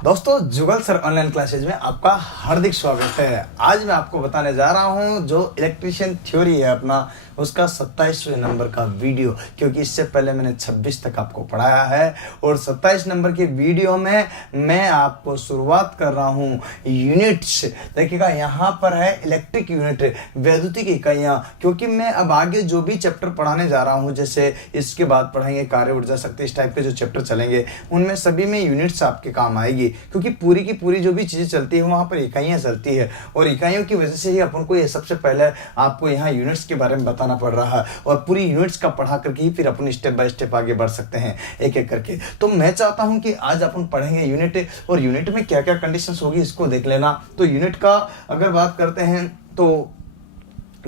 दोस्तों जुगल sir online classes में आपका हार्दिक स्वागत है। आज मैं आपको बताने जा रहा हूं जो इलेक्ट्रीशियन थ्योरी है अपना उसका 27वें नंबर का वीडियो, क्योंकि इससे पहले मैंने 26 तक आपको पढ़ाया है और 27 नंबर के वीडियो में मैं आपको शुरुआत कर रहा हूं यूनिट्स। देखिएगा यहाँ पर है इलेक्ट्रिक यूनिट, वैद्युतिक इकाइयाँ, क्योंकि मैं अब आगे जो भी चैप्टर पढ़ाने जा रहा हूँ, जैसे इसके बाद पढ़ाएंगे कार्य ऊर्जा शक्ति, इस टाइप के जो चैप्टर चलेंगे उनमें सभी में यूनिट्स आपके काम आएगी, क्योंकि पूरी की पूरी जो भी चीज़ें चलती है वहाँ पर इकाइयाँ चलती है और इकाइयों की वजह से ही अपन को ये सबसे पहले आपको यहाँ यूनिट्स के बारे में बताना पड़ रहा है और पूरी यूनिट्स का पढ़ा करके ही फिर अपन स्टेप बाय स्टेप आगे बढ़ सकते हैं एक एक करके। तो मैं चाहता हूँ कि आज अपन पढ़ेंगे यूनिट, और यूनिट में क्या क्या कंडीशंस होगी इसको देख लेना। तो यूनिट का अगर बात करते हैं तो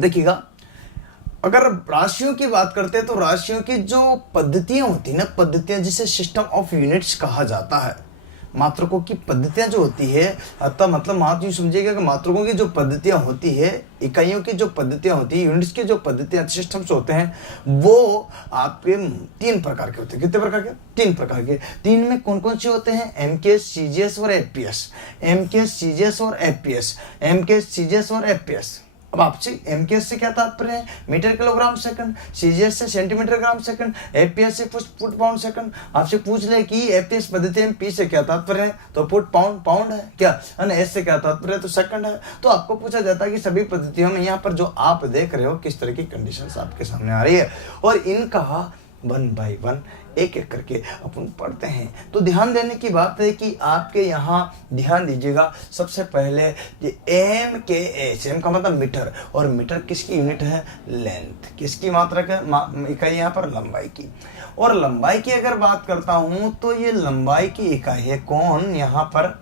देखिएगा, अगर राशियों की बात करते हैं तो राशियों की जो पद्धतियां होती है ना, पद्धतियां जिसे सिस्टम ऑफ यूनिट्स कहा जाता है। मात्रकों की पद्धतियां जो होती है, अतः मतलब मात्र यूँ समझिएगा कि मात्रकों की जो पद्धतियां होती है, इकाइयों की जो पद्धतियां होती है, यूनिट्स की जो पद्धतियां सिस्टम्स होते हैं, वो आपके 3 प्रकार के होते हैं। कितने प्रकार के? 3 प्रकार के। 3 में कौन कौन से होते हैं? एमकेएस, सीजीएस और एफपीएस। एमकेएस, सीजीएस और एफपीएस। एमकेएस, सीजीएस और एफपीएस। अब आपसे एमकेएस से क्या तात्पर्य है? Metre kilogram second. सीजीएस से सेंटीमीटर ग्राम सेकंड। एफपीएस से फुट पाउंड सेकंड। आपसे पूछ ले कि एफपीएस पद्धति में पी से क्या तात्पर्य है, तो फुट पाउंड पाउंड है क्या, और एस से क्या तात्पर्य है, तो सेकंड है। तो आपको पूछा जाता है कि सभी पद्धतियों में यहाँ पर जो आप देख रहे हो किस तरह की कंडीशंस आपके सामने आ रही है, और इनका 1 बाय 1 एक एक करके अपन पढ़ते हैं। तो ध्यान देने की बात है कि आपके यहाँ ध्यान दीजिएगा, सबसे पहले ये एम के एच, एम का मतलब मीटर, और मीटर किसकी यूनिट है? लेंथ। किसकी मात्रक है? इकाई यहाँ पर लंबाई की। और लंबाई की अगर बात करता हूँ तो ये लंबाई की इकाई है कौन? यहाँ पर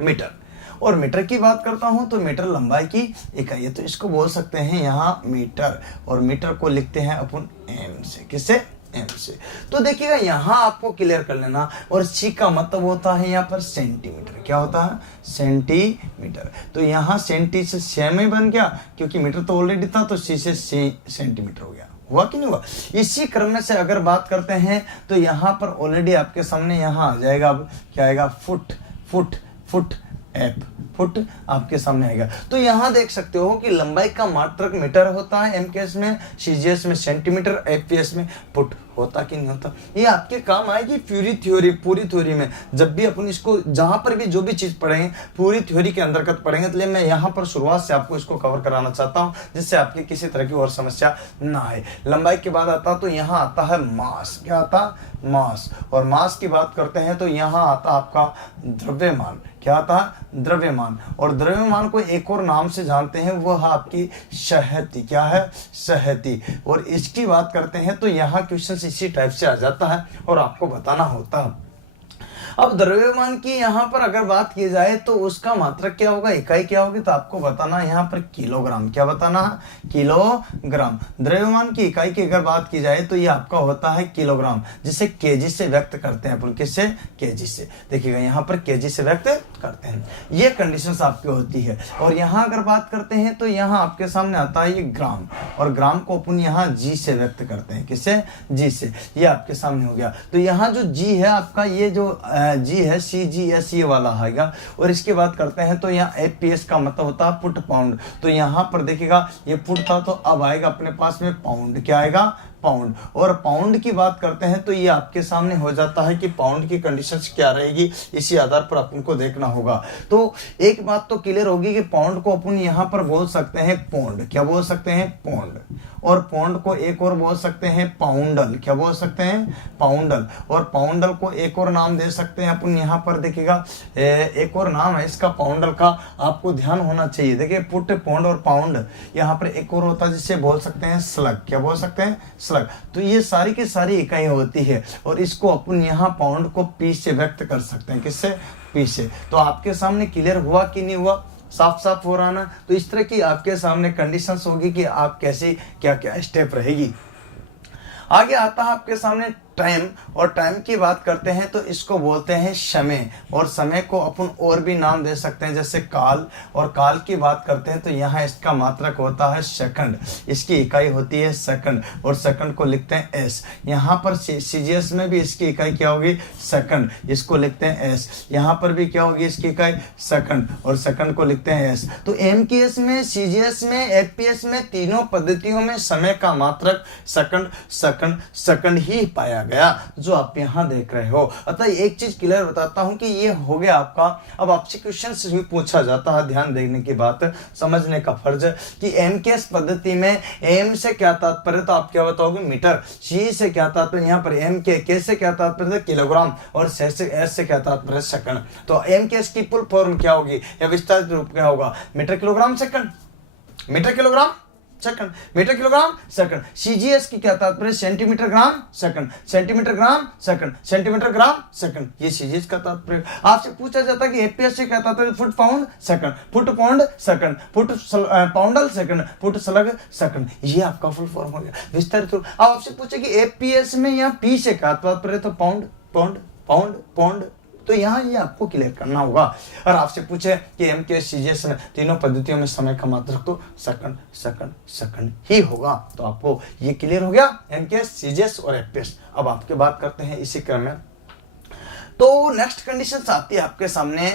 मीटर। और मीटर की बात करता हूं तो मीटर लंबाई की इकाई है, तो इसको बोल सकते हैं यहाँ मीटर, और मीटर को लिखते हैं अपन एम से। किससे? एम से। तो देखिएगा यहाँ आपको क्लियर कर लेना, और सी का मतलब होता है यहाँ पर सेंटीमीटर। क्या होता है? सेंटीमीटर। तो यहाँ सेंटी से सेम ही बन गया, क्योंकि मीटर तो ऑलरेडी था, तो सी से सेंटीमीटर हो गया। हुआ कि नहीं हुआ? इसी क्रम में से अगर बात करते हैं तो यहाँ पर ऑलरेडी आपके सामने यहाँ आ जाएगा, अब क्या आएगा? Foot. Foot foot F, foot आपके सामने आएगा। तो यहाँ देख सकते हो कि लंबाई का मात्रक मीटर होता है एमकेएस में, सीजीएस में सेंटीमीटर, एफपीएस में फुट। होता कि नहीं होता? ये आपके काम आएगी पूरी थ्योरी में। जब भी अपन इसको जहाँ पर भी जो भी चीज़ पढ़ेंगे पूरी थ्योरी के अंतर्गत पढ़ेंगे, इसलिए मैं यहाँ पर शुरुआत से आपको इसको कवर कराना चाहता हूँ, जिससे आपकी किसी तरह की और समस्या ना आए। लंबाई की बात आता तो यहाँ आता है मास। क्या आता? मास। और मास की बात करते हैं तो यहाँ आता आपका द्रव्यमान। क्या आता है? द्रव्यमान। और द्रव्यमान को एक और नाम से जानते हैं, वो है आपकी सहती। क्या है? सहती। और इसकी बात करते हैं तो यहाँ क्वेश्चन इसी टाइप से आ जाता है और आपको बताना होता है। अब द्रव्यमान की यहाँ पर अगर बात की जाए तो उसका मात्रक क्या होगा, इकाई क्या होगी, तो आपको बताना है यहाँ पर किलोग्राम। क्या बताना है? किलोग्राम। द्रव्यमान की इकाई की अगर बात की जाए तो ये आपका होता है किलोग्राम, जिसे केजी से व्यक्त करते हैं अपन। किससे? केजी से। देखिएगा यहाँ पर केजी से व्यक्त करते हैं। ये कंडीशंस आपकी होती है। और यहाँ अगर बात करते हैं तो यहाँ आपके सामने आता है ये ग्राम, और ग्राम को अपन यहाँ जी से व्यक्त करते हैं। किससे? जी से। ये आपके सामने हो गया। तो यहाँ जो जी है आपका, ये जो जी है CGS, ये वाला आएगा। और इसकी बात करते हैं तो यहाँ एफपीएस का मतलब होता है फुट पाउंड। तो यहाँ पर देखिएगा ये फुट था, तो अब आएगा अपने पास में पाउंड। क्या आएगा? पाउंड। और पाउंड की बात करते हैं तो ये आपके सामने हो जाता है कि पाउंड की कंडीशंस क्या रहेगी, इसी आधार पर अपन को देखना होगा। तो एक बात तो क्लियर होगी कि पाउंड को अपन यहाँ पर बोल सकते हैं पौंड। क्या बोल सकते हैं? पौंड। और पौंड को एक और बोल सकते हैं पाउंडल। क्या बोल सकते हैं? पाउंडल। और पाउंडल को एक और नाम दे सकते हैं अपन यहाँ पर, देखिएगा एक और नाम है इसका पाउंडल का, आपको ध्यान होना चाहिए। देखिए फुट, पौंड और पाउंड, यहाँ पर एक और होता है जिसे बोल सकते हैं स्लग। क्या बोल सकते हैं? स्लग। तो ये सारी की सारी इकाई होती है, और इसको अपन यहाँ पाउंड को पी से व्यक्त कर सकते हैं। किससे? पी से। तो आपके सामने क्लियर हुआ कि नहीं हुआ? साफ साफ हो रहा ना? तो इस तरह की आपके सामने कंडीशंस होगी कि आप कैसे क्या क्या स्टेप रहेगी। आगे आता है आपके सामने टाइम, और टाइम की बात करते हैं तो इसको बोलते हैं समय, और समय को अपन और भी नाम दे सकते हैं जैसे काल, और काल की बात करते हैं तो यहाँ इसका मात्रक होता है सेकंड, इसकी इकाई होती है सेकंड, और सेकंड को लिखते हैं एस। यहाँ पर सीजीएस में भी इसकी इकाई क्या होगी, सेकंड, इसको लिखते हैं एस। यहाँ पर भी क्या होगी इसकी इकाई, सेकंड, और सेकंड को लिखते हैं एस। तो एमकेएस में, सीजीएस में, एफपीएस में, तीनों पद्धतियों में समय का मात्रक सेकंड सेकंड सेकंड ही पाया गया, जो आप यहाँ देख रहे हो। अतः एक चीज क्लियर बताता हूं कि ये हो गया आपका। अब आपसे क्वेश्चन भी पूछा जाता है, ध्यान देने की बात, समझने का फर्ज कि एमकेएस पद्धति में एम से क्या तात्पर्य, तो आप क्या बताओगे मीटर, सी से क्या तात्पर्य, यहाँ पर एम के से क्या तात्पर्य किलोग्राम, और एस से क्या तात्पर्य सेकंड। तो एमकेएस की फुल फॉर्म क्या होगी या विस्तारित रूप क्या होगा, metre kilogram second, metre kilogram second, metre kilogram second. CGS की क्या तात्पर्य, centimetre gram second, centimetre gram second, centimetre gram second, ये सीजीएस का तात्पर्य। आपसे पूछा जाता है कि एपीएस से क्या तात्पर्य, foot pound second, foot pound second, foot poundal second, foot slug second, ये आपका फुल फॉर्म हो गया विस्तारित रूप। अब आपसे पूछे कि एपीएस में यहाँ पी से क्या तात्पर्य, तो पाउंड पाउंड पाउंड पाउंड, तो यहाँ ये आपको क्लियर करना होगा। और आपसे पूछे कि एमकेएस सीजीएस तीनों पद्धतियों में समय का मात्रक तो सेकंड सेकंड सेकंड ही होगा। तो आपको ये क्लियर हो गया एमकेएस, सीजीएस और एफपीएस। अब आपके बात करते हैं इसी क्रम में। तो नेक्स्ट कंडीशन आती है आपके सामने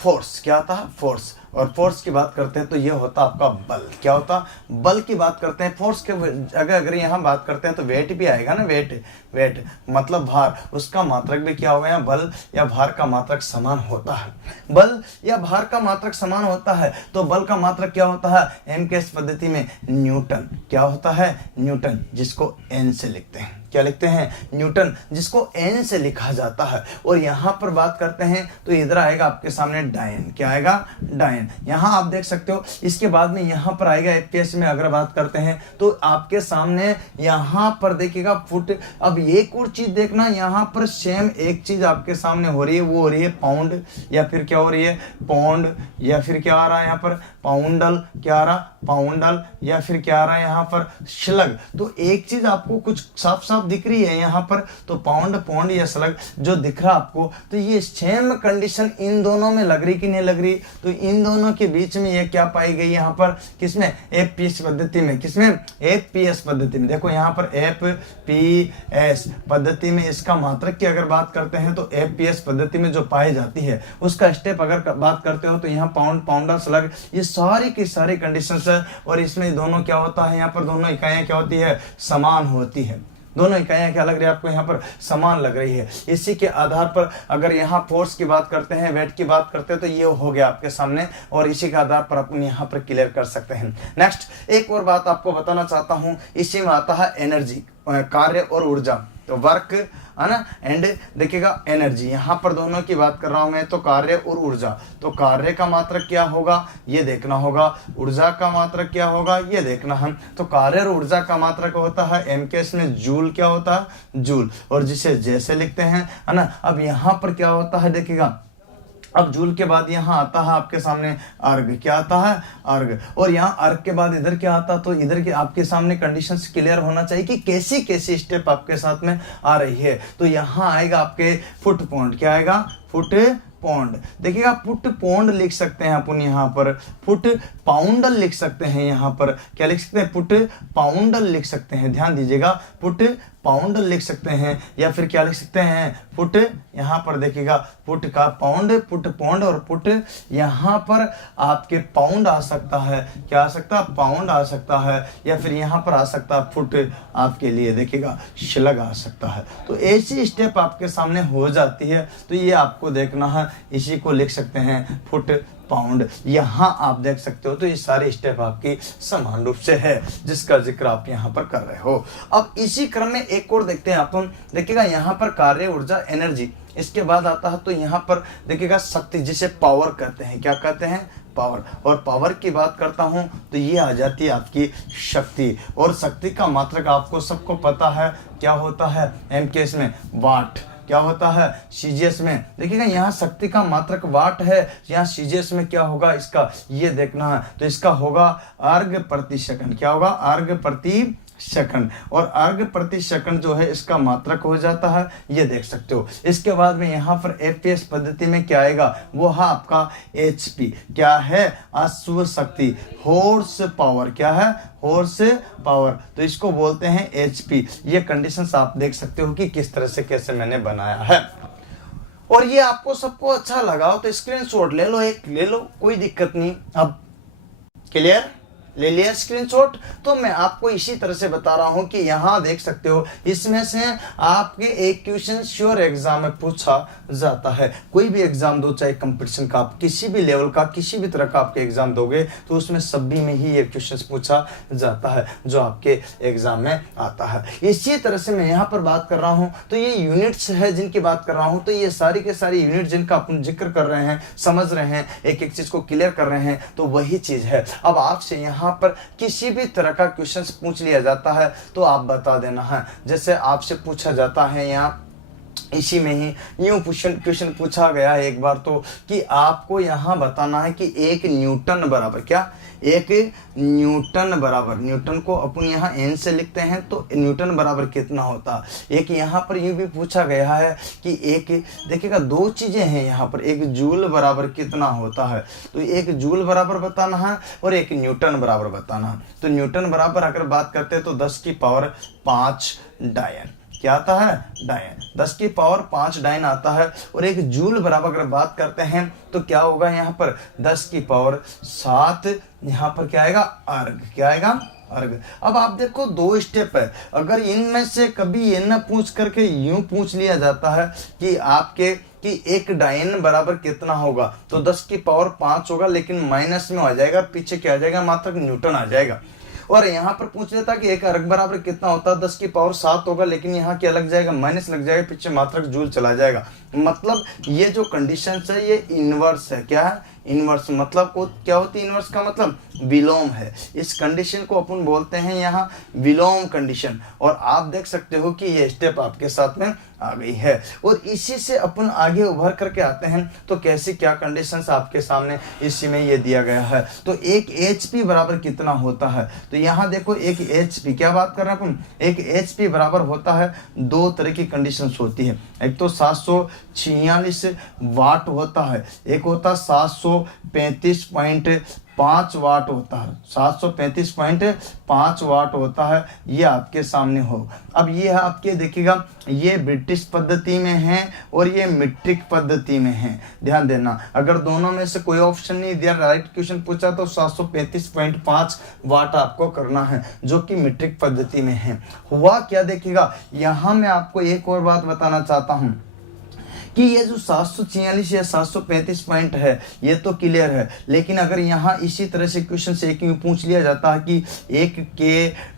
फोर्स, क्या होता है फोर्स, और फोर्स की बात करते हैं तो ये होता आपका बल, क्या होता बल की बात करते हैं। फोर्स के अगर यहाँ बात करते हैं तो वेट भी आएगा ना, वेट वेट मतलब भार, उसका मात्रक भी क्या होगा, बल या भार का मात्रक समान होता है, बल या भार का मात्रक समान होता है। तो बल का मात्रक क्या होता है एमकेएस पद्धति में, न्यूटन, क्या होता है न्यूटन, जिसको एन से लिखते हैं, क्या लिखते हैं न्यूटन, जिसको एन से लिखा जाता है। और यहाँ पर बात करते हैं तो इधर आएगा आपके सामने डायन, क्या आएगा डायन, यहाँ आप देख सकते हो। इसके बाद में यहाँ पर आएगा एफपीएस में अगर बात करते हैं तो आपके सामने यहाँ पर देखिएगा फुट। अब एक और चीज देखना, यहाँ पर सेम एक चीज आपके सामने हो रही है, वो हो रही है पाउंड, या फिर क्या हो रही है पौंड, या फिर क्या आ रहा है यहाँ पर पाउंडल, क्या आ रहा पाउंडल, या फिर क्या आ रहा है यहाँ पर स्लग। तो एक चीज आपको कुछ साफ साफ दिख रही है यहाँ पर, तो पाउंड पौंड या स्लग जो दिख रहा आपको, तो ये सेम कंडीशन इन दोनों में लग रही कि नहीं लग रही, तो इन दोनों के बीच में ये क्या पाई गई यहाँ पर, किसमें एफपीएस पद्धति में, किसमें एफपीएस पद्धति में। देखो यहाँ पर एफपीएस पद्धति में इसका मात्रक की अगर बात करते हैं तो एफपीएस पद्धति में जो पाई जाती है उसका स्टेप अगर बात करते हो तो यहाँ पाउंड पाउंडर स्लग, ये सारी की सारी कंडीशंस है। और इसमें दोनों क्या होता है, यहाँ पर दोनों इकाइयां क्या होती है, समान होती है, दोनों इकाइयां क्या लग रही है आपको यहाँ पर, समान लग रही है। इसी के आधार पर अगर यहाँ फोर्स की बात करते हैं, वेट की बात करते हैं, तो ये हो गया आपके सामने, और इसी के आधार पर अपन यहाँ पर क्लियर कर सकते हैं। नेक्स्ट एक और बात आपको बताना चाहता हूँ, इसी में आता है एनर्जी, कार्य और ऊर्जा, तो वर्क है ना, एंड देखिएगा एनर्जी, यहाँ पर दोनों की बात कर रहा हूं मैं, तो कार्य और ऊर्जा। तो कार्य का मात्रक क्या होगा ये देखना होगा, ऊर्जा का मात्रक क्या होगा ये देखना है। तो कार्य और ऊर्जा का मात्रक होता है एमकेएस में जूल, क्या होता है जूल, और जिसे जैसे लिखते हैं है ना। अब यहाँ पर क्या होता है देखिएगा, अब जूल के बाद यहाँ आता है आपके सामने अर्ग, क्या आता है अर्ग, और यहाँ अर्ग के बाद इधर क्या आता, तो इधर के आपके सामने कंडीशंस क्लियर होना चाहिए कि कैसी कैसी स्टेप आपके साथ में आ रही है। तो यहाँ आएगा आपके फुट पाउंड, क्या आएगा फुट पौंड, देखिएगा फुट पौंड लिख सकते हैं अपन, यहाँ पर फुट पाउंडल लिख सकते हैं, यहाँ पर क्या लिख सकते हैं फुट पाउंडल लिख सकते हैं, ध्यान दीजिएगा फुट पाउंडल लिख सकते हैं, या फिर क्या लिख सकते हैं फुट, यहाँ पर देखिएगा फुट का पाउंड, फुट पाउंड, और फुट यहाँ पर आपके पाउंड आ सकता है, क्या आ सकता है पाउंड आ सकता है, या फिर यहाँ पर आ सकता है फुट आपके लिए देखिएगा स्लग आ सकता है। तो ऐसी स्टेप आपके सामने हो जाती है, तो ये आपको देखना है, इसी को लिख सकते हैं फुट पाउंड। यहाँ आप देख सकते हो तो ये सारे स्टेप आपकी समान रूप से है, जिसका जिक्र आप यहाँ पर कर रहे हो। अब इसी क्रम में एक और देखते हैं अपन, देखिएगा यहाँ पर कार्य ऊर्जा एनर्जी, इसके बाद आता है तो यहाँ पर देखिएगा शक्ति, जिसे पावर कहते हैं, क्या कहते हैं पावर। और पावर की बात करता हूं तो ये आ जाती है आपकी शक्ति, और शक्ति का मात्रक आपको सबको पता है क्या होता है एमकेएस में वाट, क्या होता है सीजीएस में, देखिएगा यहाँ शक्ति का मात्रक वाट है, यहाँ सीजीएस में क्या होगा इसका ये देखना है, तो इसका होगा अर्ग प्रति सेकंड, क्या होगा अर्ग प्रति सेकंड, और अर्घ प्रति सेकंड जो है इसका मात्रक हो जाता है, ये देख सकते हो। इसके बाद में यहाँ पर एफपीएस पद्धति में क्या आएगा, वो है आपका एचपी, क्या है, अश्व शक्ति, हॉर्स पावर, क्या है, हॉर्स पावर, तो इसको बोलते हैं एचपी। ये कंडीशंस आप देख सकते हो कि किस तरह से कैसे मैंने बनाया है। और ये आपको सबको अच्छा लगा हो तो स्क्रीनशॉट ले लो, एक ले लो, कोई दिक्कत नहीं। अब क्लियर, ले लिया स्क्रीनशॉट। तो मैं आपको इसी तरह से बता रहा हूं कि यहां देख सकते हो, इसमें से आपके एक क्वेश्चन श्योर एग्जाम में पूछा जाता है। कोई भी एग्जाम दो, चाहे कंपटीशन का, आप किसी भी लेवल का, किसी भी तरह का आपके एग्जाम दोगे तो उसमें सभी में ही ये क्वेश्चन पूछा जाता है जो आपके एग्जाम में आता है। इसी तरह से मैं यहाँ पर बात कर रहा हूँ, तो ये यूनिट्स है जिनकी बात कर रहा हूँ, तो ये सारी के सारी यूनिट जिनका अपन जिक्र कर रहे हैं, समझ रहे हैं, एक एक चीज को क्लियर कर रहे हैं, तो वही चीज है। अब आपसे यहाँ पर किसी भी तरह का क्वेश्चन पूछ लिया जाता है तो आप बता देना है। जैसे आपसे पूछा जाता है यहाँ इसी में ही न्यू क्वेश्चन पूछा गया है एक बार तो, कि आपको यहाँ बताना है कि एक न्यूटन बराबर, क्या, एक न्यूटन बराबर, न्यूटन को अपन यहाँ एन से लिखते हैं तो न्यूटन बराबर कितना होता। एक यहाँ पर ये भी पूछा गया है कि एक, देखिएगा दो चीजें हैं यहाँ पर, एक जूल बराबर कितना होता है, तो एक जूल बराबर बताना है और एक न्यूटन बराबर बताना है। तो न्यूटन बराबर अगर बात करते हैं तो 10 की पावर 5 डायन, क्या आता है, डायन, 10 की पावर 5 डायन आता है। और एक जूल बराबर अगर बात करते हैं तो क्या होगा यहाँ पर 10 की पावर 7, यहाँ पर क्या आएगा, अर्ग, क्या आएगा, अर्ग। अब आप देखो दो स्टेप है, अगर इनमें से कभी ये ना पूछ करके यूं पूछ लिया जाता है कि आपके कि एक डायन बराबर कितना होगा, तो 10 की पावर 5 होगा, लेकिन माइनस में आ जाएगा, पीछे क्या आ जाएगा, मात्र न्यूटन आ जाएगा। और यहाँ पर पूछ लेता कि एक अर्ग बराबर कितना होता है, 10 की पावर 7 होगा, लेकिन यहाँ क्या लग जाएगा, माइनस लग जाएगा, पीछे मात्रक जूल चला जाएगा। मतलब ये जो कंडीशन है ये इनवर्स है, क्या है, इनवर्स। मतलब को क्या होती है इनवर्स का मतलब, विलोम है। इस कंडीशन को अपन बोलते हैं यहाँ विलोम कंडीशन। और आप देख सकते हो कि ये स्टेप आपके साथ में आ गई है। और इसी से अपन आगे उभर करके आते हैं तो कैसी क्या कंडीशंस आपके सामने इसी में ये दिया गया है। तो एक एचपी बराबर कितना होता है, तो यहाँ देखो एक एचपी, क्या बात कर रहे हैं अपन, एक एचपी बराबर होता है, दो तरह की कंडीशंस होती है। एक तो 746 वाट होता है, एक होता 735.5 वाट होता है, 735.5 वाट होता है, ये आपके सामने हो। अब ये है आपके, देखिएगा ये ब्रिटिश पद्धति में है और ये मीट्रिक पद्धति में है, ध्यान देना। अगर दोनों में से कोई ऑप्शन नहीं दिया, राइट क्वेश्चन पूछा तो 735.5 वाट आपको करना है, जो कि मीट्रिक पद्धति में है। हुआ क्या, देखिएगा यहाँ मैं आपको एक और बात बताना चाहता हूँ कि ये जो 746 या 735 पॉइंट है ये तो क्लियर है, लेकिन अगर यहाँ इसी तरह से क्वेश्चन से एक पूछ लिया जाता है कि एक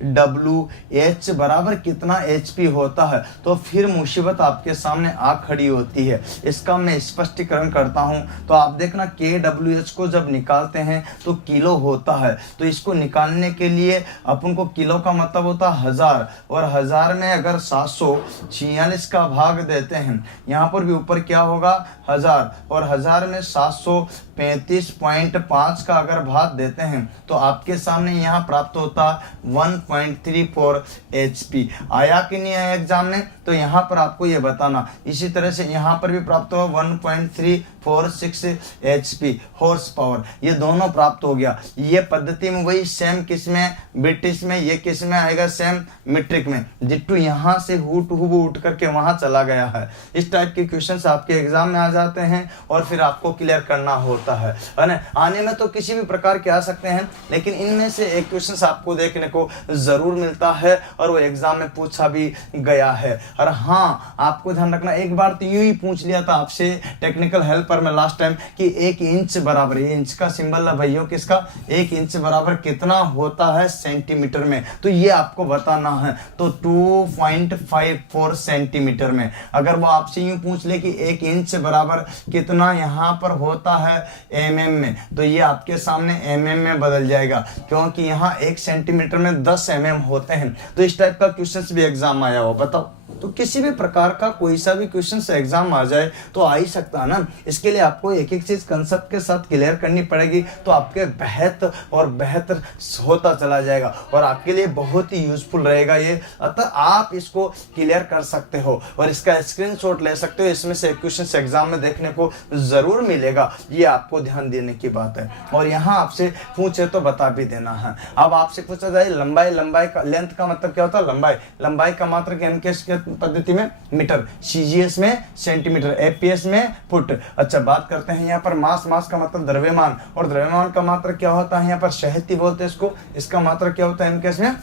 kWh बराबर कितना HP होता है, तो फिर मुसीबत आपके सामने आ खड़ी होती है। इसका मैं स्पष्टीकरण करता हूँ। तो आप देखना kWh को जब निकालते हैं तो किलो होता है, तो इसको निकालने के लिए अपन को किलो का मतलब होता है 1000, और 1000 में अगर 746 का भाग देते हैं, यहाँ पर भी ऊपर क्या होगा 1000, और 1000 में 735.5 का अगर भाग देते हैं तो आपके सामने यहाँ प्राप्त होता 1.34 HP। आया कि नहीं आया एग्जाम में, तो यहाँ पर आपको ये बताना। इसी तरह से यहाँ पर भी प्राप्त हो 1.346 HP हॉर्स पावर, ये दोनों प्राप्त हो गया। ये पद्धति में वही सेम किसमें, ब्रिटिश में, ये किस में आएगा, सेम मीट्रिक में। जिट्टू यहाँ से हूट उठ करके वहां चला गया है। इस टाइप के क्वेश्चंस आपके एग्जाम में आ जाते हैं और फिर आपको क्लियर करना होता है ना। आने में तो किसी भी प्रकार के आ सकते हैं, लेकिन इनमें से एक क्वेश्चन आपको देखने को जरूर मिलता है और वो एग्जाम में पूछा भी गया है। और हाँ, आपको ध्यान रखना, एक बार तो यूं ही पूछ लिया था आपसे टेक्निकल हेल्पर में लास्ट टाइम कि 1 इंच बराबर, ये इंच का सिंबल है भैया किसका, 1 इंच बराबर कितना होता है सेंटीमीटर में, तो ये आपको बताना है। तो 2.54 सेंटीमीटर में। अगर वो आपसे यूं पूछ ले कि 1 इंच बराबर कितना यहाँ पर होता है mm में, तो ये आपके सामने mm में बदल जाएगा, क्योंकि यहाँ 1 सेंटीमीटर में 10 mm होते हैं। तो इस टाइप का क्वेश्चन भी एग्जाम आया हो, बताओ। तो किसी भी प्रकार का कोई सा भी क्वेश्चन से एग्जाम आ जाए तो आ ही सकता है ना। इसके लिए आपको एक एक चीज कंसेप्ट के साथ क्लियर करनी पड़ेगी, तो आपके बेहतर और बेहतर होता चला जाएगा और आपके लिए बहुत ही यूजफुल रहेगा ये। अतः आप इसको क्लियर कर सकते हो और इसका स्क्रीनशॉट ले सकते हो। इसमें से क्वेश्चन एग्जाम में देखने को जरूर मिलेगा, ये आपको ध्यान देने की बात है। और यहाँ आपसे पूछे तो बता भी देना है। अब आपसे पूछा जाए लंबाई, लंबाई का लेंथ का मतलब क्या होता है? लंबाई, लंबाई का मात्रक एमकेएस के पद्धति में मीटर, सीजीएस में सेंटीमीटर, एपीएस में फुट। अच्छा, बात करते हैं यहाँ पर मास, मास का मतलब द्रव्यमान, और द्रव्यमान का मात्रक क्या होता है? यहाँ पर शहती बोलते हैं इसको। इसका मात्रक क्या होता है एमकेएस में?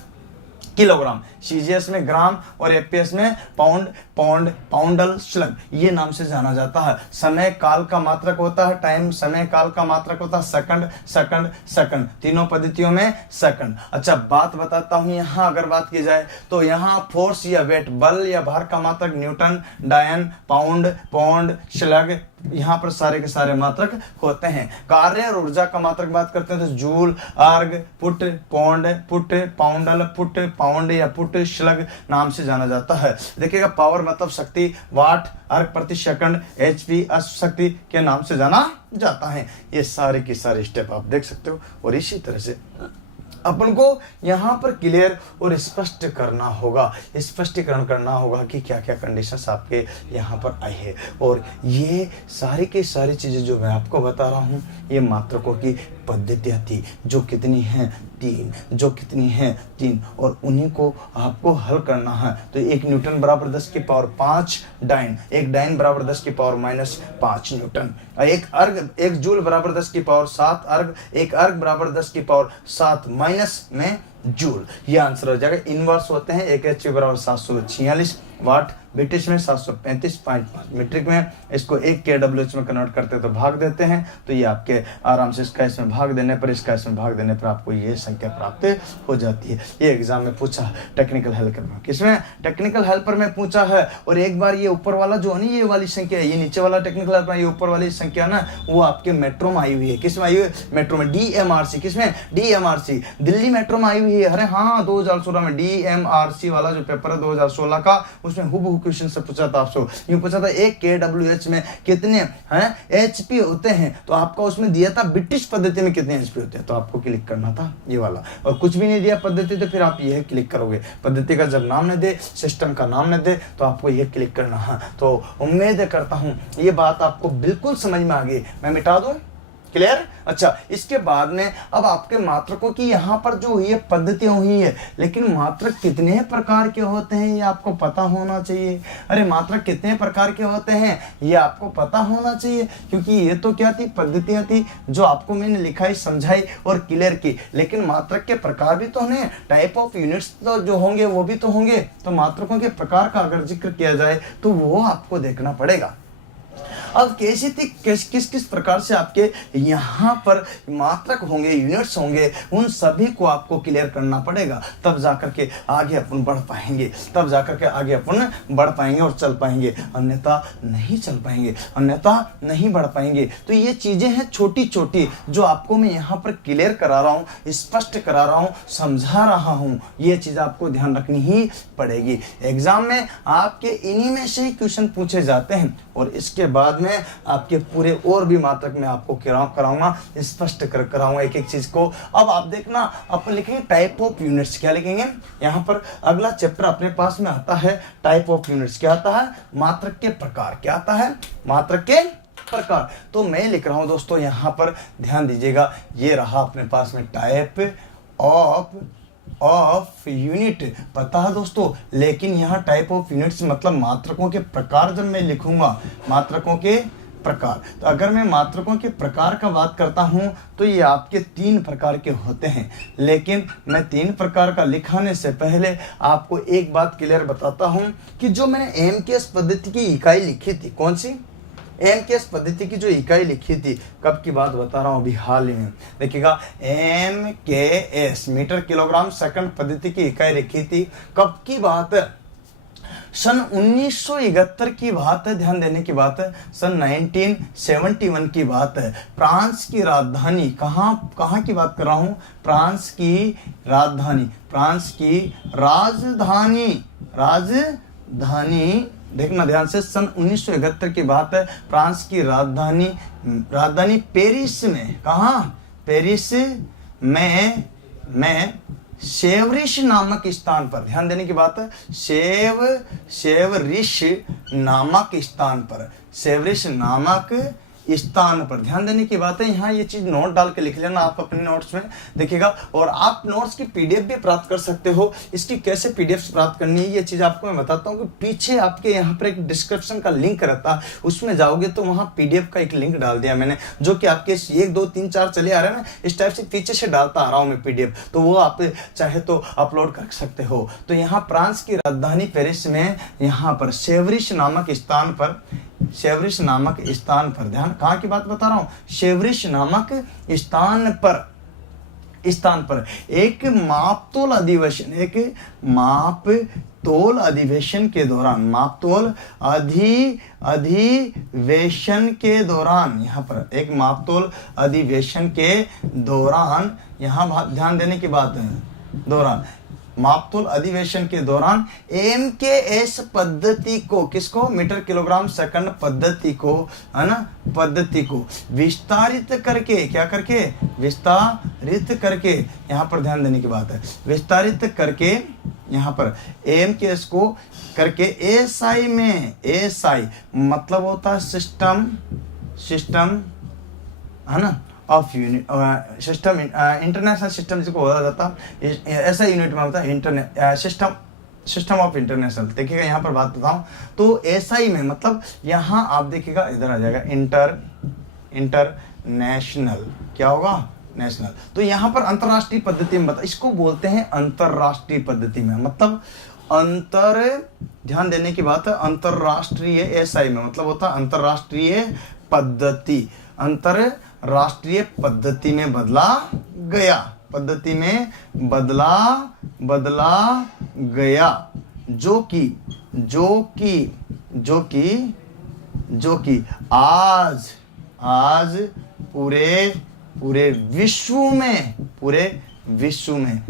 किलोग्राम, सीजीएस में ग्राम और एपीएस में पाउंड, पौंड, पाउंडल, स्लग, ये नाम से जाना जाता है। समय काल का मात्रक होता है टाइम, समय काल का मात्रक होता है सेकंड, सेकंड, सेकंड, तीनों पद्धतियों में सेकंड। अच्छा, बात बताता हूं, यहाँ अगर बात की जाए तो यहाँ फोर्स या वेट, बल या भार का मात्रक न्यूटन, डायन, पाउंड, पौंड, स्लग, यहाँ पर सारे के सारे मात्रक होते हैं। कार्य और ऊर्जा का मात्रक बात करते हैं तो joule, erg, foot, pound, foot, poundal, foot, pound या फुट, स्लग नाम से जाना जाता है। देखिएगा, पावर मतलब शक्ति, वाट, अर्ग प्रति सेकंड, एचपी अश्वशक्ति के नाम से जाना जाता है। ये सारे के सारे स्टेप आप देख सकते हो और इसी तरह से अपन को यहाँ पर क्लियर और स्पष्ट करना होगा, स्पष्टीकरण करना होगा कि क्या क्या कंडीशंस आपके यहाँ पर आई है। और ये सारी की सारी चीज़ें जो मैं आपको बता रहा हूँ, ये मात्रकों की पद्धतियाँ थी जो कितनी हैं? 3, जो कितनी हैं? 3, और उन्हीं को आपको हल करना है। तो 1 न्यूटन बराबर 10 की पावर 5 डाइन, 1 डाइन बराबर 10 की पावर -5 न्यूटन, 1 अर्ग, 1 जूल बराबर 10 की पावर 7 अर्ग, 1 अर्ग बराबर 10 की पावर 7 माइनस में जूल, ये आंसर हो जाएगा। इनवर्स होते हैं, 1 एचपी बराबर 746 वाट, ब्रिटिश में 735.5, मीट्रिक में इसको 1 kWh में कन्वर्ट करते हैं तो भाग देते हैं, तो ये आपके आराम से इसका इसमें भाग देने पर, इसका इसमें भाग देने पर आपको ये संख्या प्राप्त हो जाती है। ये एग्जाम में पूछा टेक्निकल हेल्पर में, किसमें? टेक्निकल हेल्पर में पूछा है। और एक बार ये ऊपर वाला जो है ना, ये वाली संख्या है, ये नीचे वाला टेक्निकल हेल्पर, ये ऊपर वाली संख्या ना, वो आपके मेट्रो में आई हुई है। किसमें आई हुई है? मेट्रो में, डीएमआरसी। किसमें? डीएमआरसी, दिल्ली मेट्रो में आई हुई है। अरे हाँ, 2016 में डीएमआरसी वाला जो पेपर है 2016 का, उसमें हुबहू क्वेश्चन से पूछा था आपसे। यूं पूछा था 1 kWh में कितने हैं एचपी होते हैं, तो आपका उसमें दिया था ब्रिटिश पद्धति में कितने एचपी होते हैं, तो आपको क्लिक करना था ये वाला। और कुछ भी नहीं दिया पद्धति, तो फिर आप यह क्लिक करोगे। पद्धति का जब नाम न दे, सिस्टम का नाम न दे, तो आपको यह क्लिक करना है। तो उम्मीद करता हूं ये बात आपको बिल्कुल समझ में आ गई। मैं मिटा दूं? क्लियर? अच्छा, इसके बाद में अब आपके मात्रकों की यहाँ पर जो ये पद्धतियां हुई है, लेकिन मात्रक कितने प्रकार के होते हैं ये आपको पता होना चाहिए। अरे मात्रक कितने प्रकार के होते हैं ये आपको पता होना चाहिए, क्योंकि ये तो क्या थी? पद्धतियां थी जो आपको मैंने लिखाई, समझाई और क्लियर की। लेकिन मात्रक के प्रकार भी तो हैं, टाइप ऑफ यूनिट्स तो जो होंगे वो भी तो होंगे। तो मात्रकों के प्रकार का अगर जिक्र किया जाए तो वो आपको देखना पड़ेगा। अब कैसे थे, किस किस प्रकार से आपके यहाँ पर मात्रक होंगे, यूनिट्स होंगे, उन सभी को आपको क्लियर करना पड़ेगा। तब जाकर के आगे अपन बढ़ पाएंगे, तब जाकर के आगे अपन बढ़ पाएंगे और चल पाएंगे, अन्यथा नहीं चल पाएंगे, अन्यथा नहीं बढ़ पाएंगे। तो ये चीजें हैं छोटी छोटी जो आपको मैं यहाँ पर क्लियर करा रहा हूँ, स्पष्ट करा रहा हूँ, समझा रहा हूँ। ये चीज आपको ध्यान रखनी ही पड़ेगी। एग्जाम में आपके इन्हीं में से ही क्वेश्चन पूछे जाते हैं और इसके बाद में आपके पूरे और भी मात्रक में आपको कराऊंगा, स्पष्ट कराऊंगा एक एक चीज को। अब आप देखना, अपन लिखेंगे टाइप ऑफ यूनिट्स। क्या लिखेंगे? यहाँ पर अगला चैप्टर अपने पास में आता है टाइप ऑफ यूनिट्स। क्या आता है? मात्रक के प्रकार। क्या आता है? मात्रक के प्रकार। तो मैं लिख रहा हूं दोस्तों, यहाँ पर ध्यान दीजिएगा, ये रहा अपने पास में टाइप ऑफ यूनिट, पता है दोस्तों। लेकिन यहाँ टाइप ऑफ यूनिट्स मतलब मात्रकों के प्रकार जब मैं लिखूंगा, मात्रकों के प्रकार, तो अगर मैं मात्रकों के प्रकार का बात करता हूं तो ये आपके 3 प्रकार के होते हैं। लेकिन मैं 3 प्रकार का लिखाने से पहले आपको एक बात क्लियर बताता हूं कि जो मैंने एमकेएस पद्धति की इकाई लिखी थी, कौन सी? एमकेएस पद्धति की जो इकाई लिखी थी, कब की बात बता रहा हूं, अभी हाल ही में। देखिएगा, एमकेएस मीटर किलोग्राम सेकंड पद्धति की इकाई लिखी थी। कब की बात है? सन 1971 की बात है, ध्यान देने की बात है। सन 1971 की बात है। फ्रांस की राजधानी, कहाँ की बात कर रहा हूं? फ्रांस की राजधानी, फ्रांस की राजधानी राजधानी, देखना ध्यान से, सन 1971 की बात है। फ्रांस की राजधानी पेरिस में, कहाँ, पेरिस में सेवरिश नामक स्थान पर, ध्यान देने की बात है, सेवरिश नामक स्थान पर, सेवरिश नामक स्थान पर, ध्यान देने की बात है। यहाँ ये चीज नोट डाल के लिख लेना आप अपने नोट्स में, देखिएगा। और आप नोट्स की पीडीएफ भी प्राप्त कर सकते हो। इसकी कैसे पीडीएफ प्राप्त करनी है ये चीज आपको मैं बताता हूँ कि पीछे आपके यहाँ पर एक डिस्क्रिप्शन का लिंक रहता है, उसमें जाओगे तो वहाँ पीडीएफ का एक लिंक डाल दिया मैंने, जो कि आपके 1 2 3 4 चले आ रहे हैं ना, इस टाइप से पीछे से डालता आ रहा हूँ मैं पीडीएफ, तो वो आप चाहे तो अपलोड कर सकते हो। तो यहाँ फ्रांस की राजधानी पेरिस में, यहाँ पर सेवरिश नामक स्थान पर, सेवरिश नामक स्थान पर, ध्यान कहाँ की बात बता रहा हूं, सेवरिश नामक स्थान पर एक मापतोल अधिवेशन के दौरान, अधिवेशन के दौरान, यहाँ पर एक मापतोल अधिवेशन के दौरान, यहाँ ध्यान देने की बात है, दौरान, मापतोल अधिवेशन के दौरान MKS पद्धति को, किसको, मीटर किलोग्राम सेकंड पद्धति को, है ना, पद्धति को विस्तारित करके, क्या करके, विस्तारित करके, यहाँ पर ध्यान देने की बात है, विस्तारित करके, यहाँ पर MKS को करके SI में, SI मतलब होता है सिस्टम, है ना, of unit, system, international system जिसको बोला जाता है, ऐसा यूनिट में होता है सिस्टम ऑफ इंटरनेशनल। देखिएगा यहाँ पर बात बताऊँ तो SI में मतलब यहाँ आप देखिएगा, इधर आ जाएगा इंटरनेशनल, क्या होगा, नेशनल। तो यहाँ पर अंतरराष्ट्रीय पद्धति में इसको बोलते हैं अंतरराष्ट्रीय पद्धति में, मतलब ध्यान देने की बात है, अंतरराष्ट्रीय SI में मतलब होता है अंतरराष्ट्रीय पद्धति, अंतरराष्ट्रीय पद्धति में बदला गया, जो कि आज पूरे विश्व में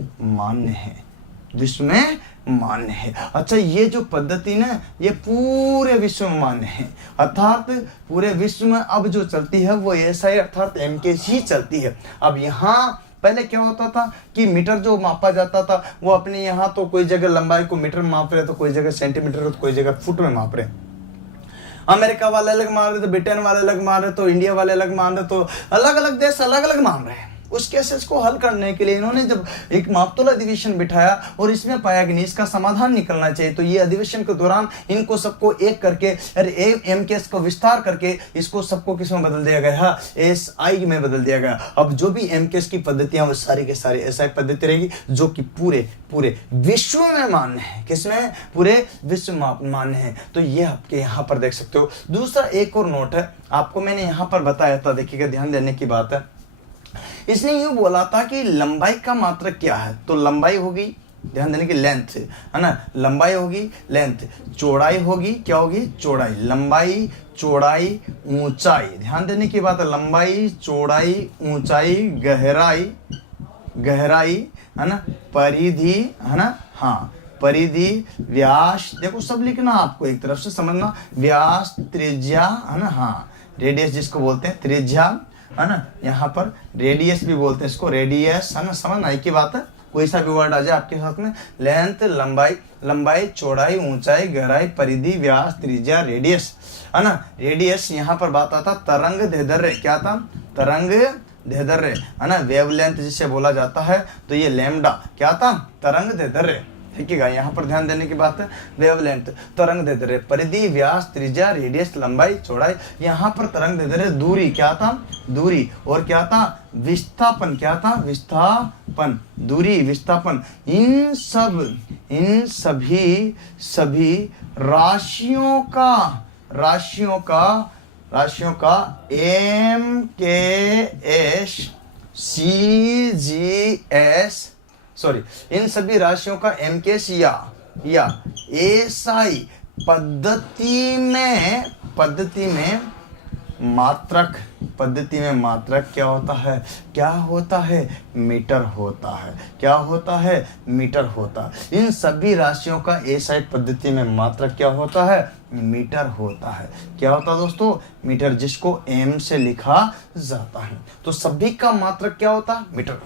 मान्य है, अच्छा ये जो पद्धति ना ये पूरे विश्व में मान्य है, अर्थात पूरे विश्व में अब जो चलती है वो SI अर्थात MKS ही चलती है। अब यहाँ पहले क्या होता था कि मीटर जो मापा जाता था वो अपने यहाँ तो कोई जगह लंबाई को मीटर में माप रहे, तो कोई जगह सेंटीमीटर, तो कोई जगह फुट में माप रहे, अमेरिका वाले अलग मान रहे, तो ब्रिटेन वाले अलग मान रहे, तो इंडिया वाले अलग मान रहे, तो अलग अलग देश अलग अलग मान रहे हैं। उस केसेस को हल करने के लिए इन्होंने जब एक मापतोल अधिवेशन बिठाया और इसमें पाया कि इसका समाधान निकलना चाहिए, तो ये अधिवेशन के दौरान इनको सबको एक करके MKS को विस्तार करके इसको सबको किसमें बदल दिया गया, SI में बदल दिया गया। अब जो भी MKS की पद्धतियां वो सारी के सारी SI पद्धति रहेगी, जो कि पूरे विश्व में मान्य है, किसमें, पूरे विश्व में मान्य है। तो ये आपके यहाँ पर देख सकते हो। दूसरा एक और नोट है, आपको मैंने यहाँ पर बताया था, देखिएगा ध्यान देने की बात है, इसने यूं बोला था कि लंबाई का मात्रक क्या है, तो लंबाई होगी, ध्यान देने की लेंथ, है ना, लंबाई होगी लेंथ, चौड़ाई होगी, क्या होगी, चौड़ाई, लंबाई चौड़ाई ऊंचाई, ध्यान देने की बात है, लंबाई चौड़ाई ऊंचाई गहराई, है ना, परिधि, है ना, हाँ, परिधि, व्यास, देखो सब लिखना आपको, एक तरफ से समझना, व्यास, त्रिज्या, है ना, हाँ, रेडियस जिसको बोलते हैं, त्रिज्या, है ना, यहाँ पर रेडियस भी बोलते हैं इसको, रेडियस, है ना, समझना एक ही बात है, कोई सा भी वर्ड आ जाए आपके साथ में, लेंथ, लंबाई चौड़ाई ऊंचाई गहराई परिधि व्यास त्रिज्या रेडियस, है ना, रेडियस। यहाँ पर बात आता तरंग दैर्ध्य, क्या था, तरंग दैर्ध्य, है ना, वेवलेंथ जिसे बोला जाता है, तो ये लैम्डा क्या था, तरंग दैर्ध्य, देखिएगा यहाँ पर ध्यान देने की बात है, वेवलेंथ, तरंग दैर्ध्य, परिधि व्यास त्रिज्या रेडियस लंबाई चौड़ाई, यहाँ पर तरंग दैर्ध्य, दूरी, क्या था, दूरी, और क्या था, विस्थापन, क्या था, विस्थापन, दूरी, विस्थापन, इन सभी राशियों का MKS CGS, सॉरी, इन सभी राशियों का MKS या SI पद्धति में मात्रक पद्धति में मात्रक क्या होता है? क्या होता है? मीटर होता है। क्या होता है? मीटर होता है। इन सभी राशियों का एसआई पद्धति में मात्रक क्या होता है? मीटर होता है। क्या होता है दोस्तों? मीटर, जिसको एम से लिखा जाता है। तो सभी का मात्रक क्या होता है? मीटर।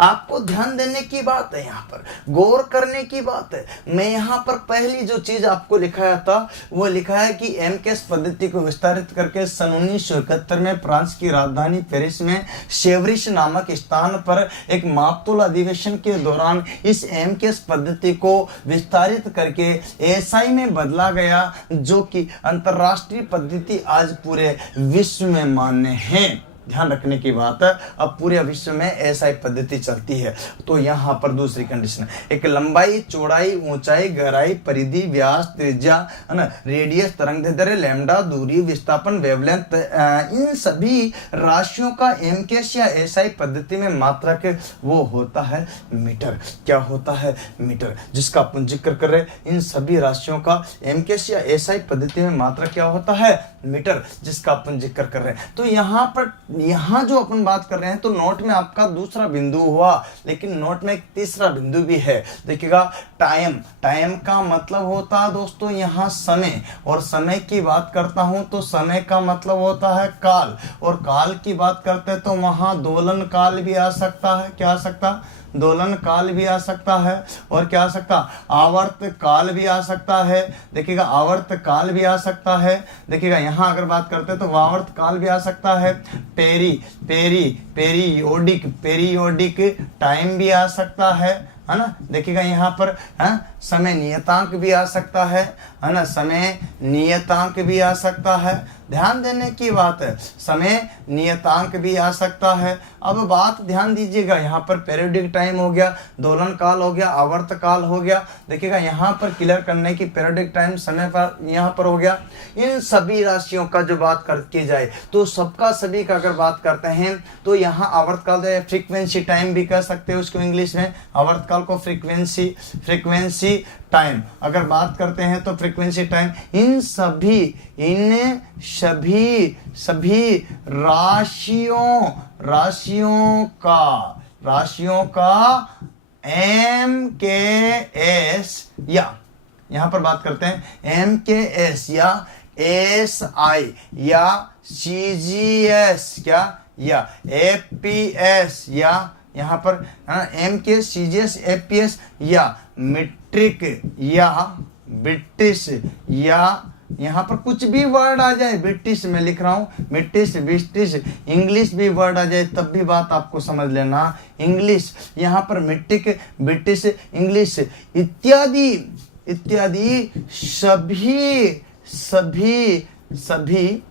आपको ध्यान देने की बात है, यहाँ पर गौर करने की बात है। मैं यहाँ पर पहली जो चीज आपको लिखाया था वो लिखा है कि एमकेएस पद्धति को विस्तारित करके सन 1971 में फ्रांस की राजधानी पेरिस में शेवरिश नामक स्थान पर एक मापतोल अधिवेशन के दौरान इस एमकेएस पद्धति को विस्तारित करके एसआई में बदला गया, जो कि अंतरराष्ट्रीय पद्धति आज पूरे विश्व में मान्य है। ध्यान रखने की बात है, अब पूरे विश्व में एसआई पद्धति चलती है। तो यहाँ पर दूसरी कंडीशन, एक लंबाई, चौड़ाई, ऊंचाई, गहराई, परिधि, व्यास, त्रिज्या, है ना, रेडियस, तरंगदैर्घ्य, लैम्डा, दूरी, विस्थापन, वेवलेंथ, इन सभी राशियों का एमकेएस या एसआई पद्धति में मात्रक वो होता है मीटर। क्या होता है? मीटर। जिसका अपन जिक्र कर रहे, इन सभी राशियों का एमकेएस या एसआई पद्धति में मात्रक क्या होता है? मीटर, जिसका अपन जिक्र कर रहे हैं। तो यहाँ जो अपन बात कर रहे हैं, तो नोट में आपका दूसरा बिंदु हुआ, लेकिन नोट में एक तीसरा बिंदु भी है। देखिएगा, टाइम। टाइम का मतलब होता है दोस्तों यहाँ समय, और समय की बात करता हूं तो समय का मतलब होता है काल, और काल की बात करते हैं तो वहां दोलन काल भी आ सकता है। क्या आ सकता? दोलन काल भी आ सकता है, और क्या आ सकता? आवर्त काल भी आ सकता है। देखिएगा, आवर्त काल भी आ सकता है। देखिएगा, यहाँ अगर बात करते हैं तो वावर्त काल भी आ सकता है। पेरियोडिक टाइम भी आ सकता है ना। देखिएगा यहाँ पर समय नियतांक भी आ सकता है ना, समय नियतांक भी आ सकता है। ध्यान देने की बात है, समय नियतांक भी आ सकता है। अब बात ध्यान दीजिएगा, यहाँ पर पीरियडिक टाइम हो गया, दोलन काल हो गया, आवर्त काल हो गया। देखिएगा यहाँ पर क्लियर करने की पीरियडिक टाइम समय पर यहाँ पर हो गया। इन सभी राशियों का जो बात कर की जाए तो सबका सभी का अगर बात करते हैं तो यहाँ आवर्त काल फ्रीक्वेंसी टाइम भी कह सकते हैं उसको इंग्लिश में। आवर्त काल को फ्रीक्वेंसी टाइम अगर बात करते हैं तो फ्रीक्वेंसी टाइम। इन सभी राशियों का एमकेएस या यहाँ पर बात करते हैं एमकेएस या एसआई या सीजीएस क्या या एपीएस या यहाँ पर एमकेएस, सीजीएस, एपीएस या मीट्रिक या ब्रिटिश या यहाँ पर कुछ भी वर्ड आ जाए, ब्रिटिश में लिख रहा हूँ, ब्रिटिश, इंग्लिश भी वर्ड आ जाए तब भी बात आपको समझ लेना। इंग्लिश, यहाँ पर मीट्रिक, ब्रिटिश, इंग्लिश इत्यादि सभी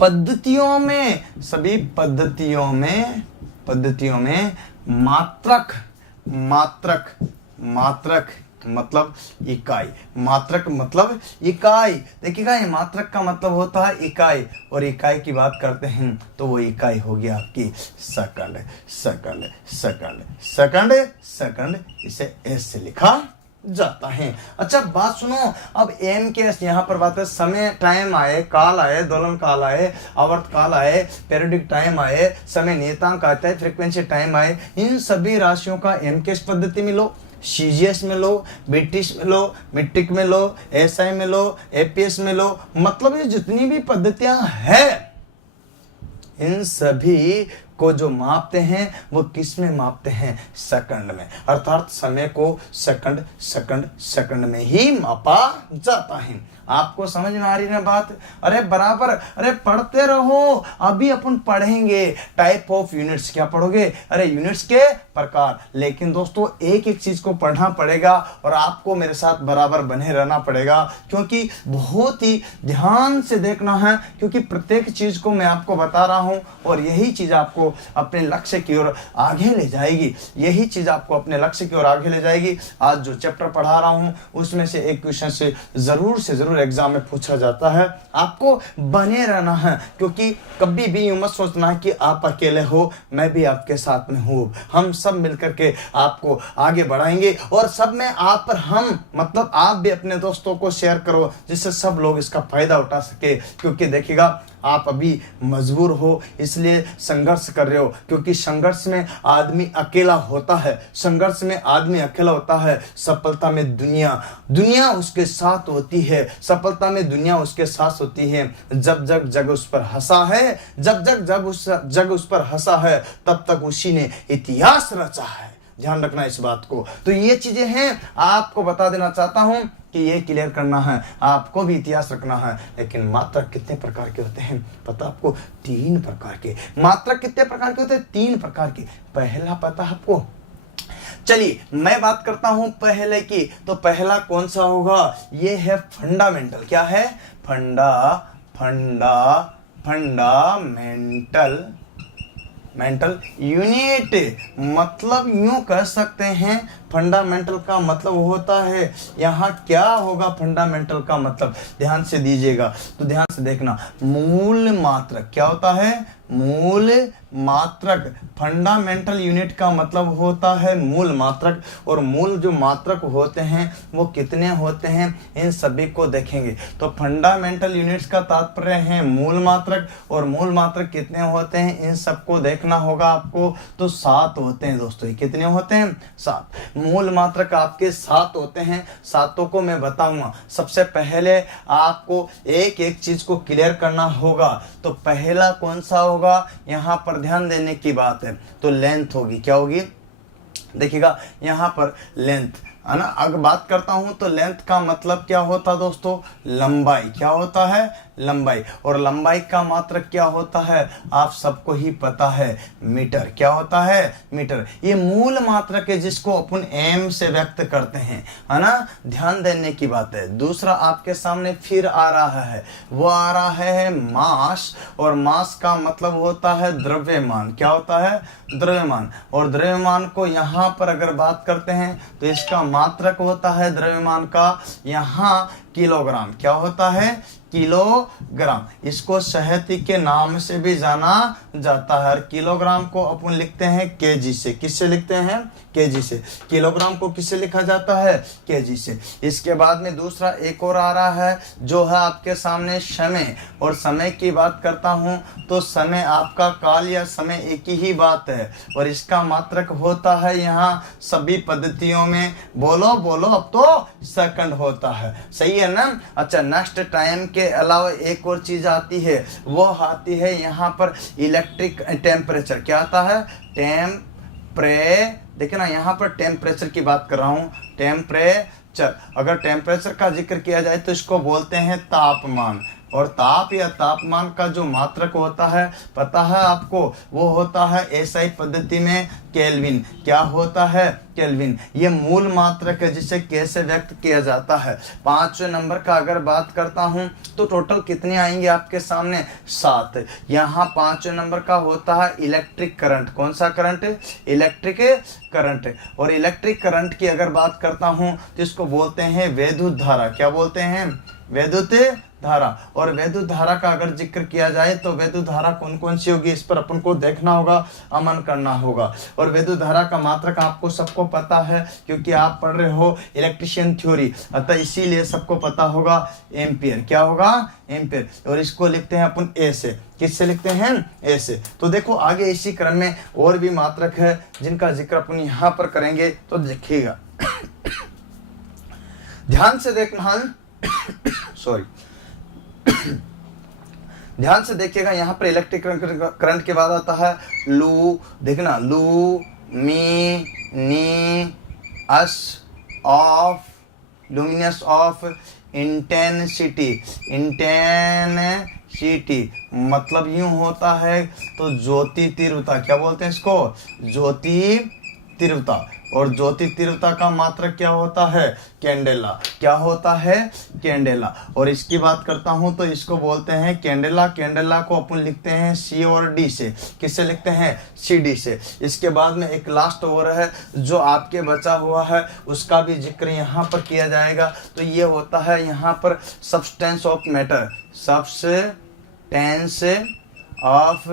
पद्धतियों में मात्रक मतलब इकाई। मात्रक मतलब इकाई। देखिएगा, ये मात्रक का मतलब होता है इकाई, और इकाई की बात करते हैं तो वो इकाई हो गया आपकी सेकंड। इसे एस से लिखा जाता है। अच्छा बात सुनो, अब एमकेएस यहाँ पर बात है, समय टाइम आए, काल आए, दोलन काल आए, आवर्त काल आए, पीरियडिक टाइम आए, समय नियतांक आता है, फ्रीक्वेंसी टाइम आए। इन सभी राशियों का एमकेएस पद्धति में लो, सीजीएस में लो, ब्रिटिश में लो, मीट्रिक में लो, एसआई में लो, एपीएस में लो, मतलब ये जितनी भी पद्धतियां हैं इन सभी को जो मापते हैं वो किस में मापते हैं? सेकंड में। अर्थात समय को सेकंड में ही मापा जाता है। आपको समझ में आ रही है बात? अरे बराबर, अरे पढ़ते रहो। अभी अपन पढ़ेंगे टाइप ऑफ यूनिट्स। क्या पढ़ोगे? अरे यूनिट्स के प्रकार। लेकिन दोस्तों एक एक चीज को पढ़ना पड़ेगा और आपको मेरे साथ बराबर बने रहना पड़ेगा, क्योंकि बहुत ही ध्यान से देखना है, क्योंकि प्रत्येक चीज को मैं आपको बता रहा हूं और यही चीज आपको अपने लक्ष्य की ओर आगे ले जाएगी। यही चीज आपको अपने लक्ष्य की ओर आगे ले जाएगी। आज जो चैप्टर पढ़ा रहा हूं उसमें से एक क्वेश्चन से जरूर एग्जाम में पूछा जाता है। आपको बने रहना है, क्योंकि कभी भी यूं मत सोचना कि आप अकेले हो, मैं भी आपके साथ में हूँ। हम सब सब मिलकर के आपको आगे बढ़ाएंगे और सब में आप पर हम मतलब आप भी अपने दोस्तों को शेयर करो जिससे सब लोग इसका फायदा उठा सके। क्योंकि देखिएगा आप अभी मजबूर हो इसलिए संघर्ष कर रहे हो, क्योंकि संघर्ष में आदमी अकेला होता है, संघर्ष में आदमी अकेला होता है। सफलता में दुनिया उसके साथ होती है, सफलता में दुनिया उसके साथ होती है। जब जग उस पर हंसा है, जग उस पर हंसा है, तब तक उसी ने इतिहास रचा है। ध्यान रखना इस बात को। तो ये चीजें हैं आपको बता देना चाहता हूं कि ये क्लियर करना है, आपको भी इतिहास रखना है। लेकिन मात्रक कितने प्रकार के होते हैं पता आपको? 3 प्रकार के। मात्रक कितने प्रकार के होते हैं? 3 प्रकार के। पहला पता आपको? चलिए मैं बात करता हूं पहले की। तो पहला कौन सा होगा? ये है फंडामेंटल। क्या है? Fundamental unit. मतलब यूं कह सकते हैं फंडामेंटल का मतलब होता है, यहाँ क्या होगा फंडामेंटल का मतलब? ध्यान से दीजिएगा, तो ध्यान से देखना। मूल मात्रक क्या होता है? मूल मात्रक। फंडामेंटल यूनिट का मतलब होता है मूल मात्रक। और मूल जो मात्रक होते हैं वो कितने होते हैं इन सभी को देखेंगे। तो फंडामेंटल यूनिट्स का तात्पर्य है मूल मात्रक, और मूल मात्रक कितने होते हैं इन सबको देखना होगा आपको। तो 7 होते हैं दोस्तों। ये कितने होते हैं? 7 मूल मात्रक आपके 7 होते हैं। 7 को मैं बताऊंगा। सबसे पहले आपको एक एक चीज को क्लियर करना होगा। तो पहला कौन सा होगा? यहां पर ध्यान देने की बात है। तो लेंथ होगी। क्या होगी? देखिएगा यहां पर लेंथ है ना। अगर बात करता हूं तो लेंथ का मतलब क्या होता दोस्तों? लंबाई। क्या होता है? लंबाई। और लंबाई का मात्रक क्या होता है? आप सबको ही पता है, मीटर। क्या होता है? मीटर। ये मूल मात्रक है जिसको अपन एम से व्यक्त करते हैं, है ना। ध्यान देने की बात है। दूसरा आपके सामने फिर आ रहा है, वो आ रहा है मास। और मास का मतलब होता है द्रव्यमान। क्या होता है? द्रव्यमान। और द्रव्यमान को यहाँ पर अगर बात करते हैं तो इसका मात्रक होता है द्रव्यमान का यहाँ किलोग्राम। क्या होता है? किलोग्राम। इसको सहती के नाम से भी जाना जाता है। और किलोग्राम को अपन लिखते हैं केजी से। किससे लिखते हैं? केजी से। किलोग्राम को किससे लिखा जाता है? केजी से। इसके बाद में दूसरा एक और आ रहा है जो है आपके सामने समय। और समय की बात करता हूं तो समय आपका काल या समय एक ही बात है। और इसका मात्रक होता है यहाँ सभी पद्धतियों में, बोलो अब तो सेकंड होता है। सही है ना। अच्छा, नेक्स्ट टाइम के अलावा एक और चीज आती है, वो आती है यहाँ पर इलेक्ट्रिक टेम्परेचर। क्या आता है? देखिए ना, यहाँ पर टेम्परेचर की बात कर रहा हूँ। टेम्परेचर, अगर टेम्परेचर का जिक्र किया जाए तो इसको बोलते हैं तापमान। और ताप या तापमान का जो मात्रक होता है पता है आपको? वो होता है एसआई पद्धति में केल्विन। क्या होता है? केल्विन। ये मूल मात्रक है जिसे कैसे व्यक्त किया जाता है। 5वें नंबर का अगर बात करता हूं तो टोटल कितने आएंगे आपके सामने? 7। यहाँ 5वें नंबर का होता है इलेक्ट्रिक करंट। कौन सा करंट? Electric current. और इलेक्ट्रिक करंट की अगर बात करता हूं तो इसको बोलते हैं वैद्युत धारा। क्या बोलते हैं? वैद्युत धारा। और वैद्युत धारा का अगर जिक्र किया जाए तो वैद्युत धारा कौन कौन सी होगी इस पर अपन को देखना होगा, अमन करना होगा। और वैद्युत धारा का मात्रक आपको सबको पता है क्योंकि आप पढ़ रहे हो इलेक्ट्रिशियन थ्योरी, अतः इसीलिए सबको पता होगा एम्पियर। क्या होगा? एम्पियर। और इसको लिखते हैं अपन ए से। किससे लिखते हैं? ए से। तो देखो आगे इसी क्रम में और भी मात्रक है जिनका जिक्र अपन यहाँ पर करेंगे, तो देखिएगा ध्यान से देखना। सॉरी, ध्यान से देखिएगा। यहाँ पर इलेक्ट्रिक करंट के बाद आता है लू। देखना, luminous of luminous of intensity. मतलब यूं होता है तो ज्योति तीव्रता। क्या बोलते हैं इसको? ज्योति तीव्रता। और ज्योति तीव्रता का मात्रक क्या होता है? कैंडेला। क्या होता है? कैंडेला। और इसकी बात करता हूं तो इसको बोलते हैं कैंडेला। कैंडेला को अपन लिखते हैं सी और डी से। किससे लिखते हैं? सी डी से। इसके बाद में एक लास्ट और है जो आपके बचा हुआ है, उसका भी जिक्र यहाँ पर किया जाएगा। तो ये होता है यहाँ पर substance of matter. Substance of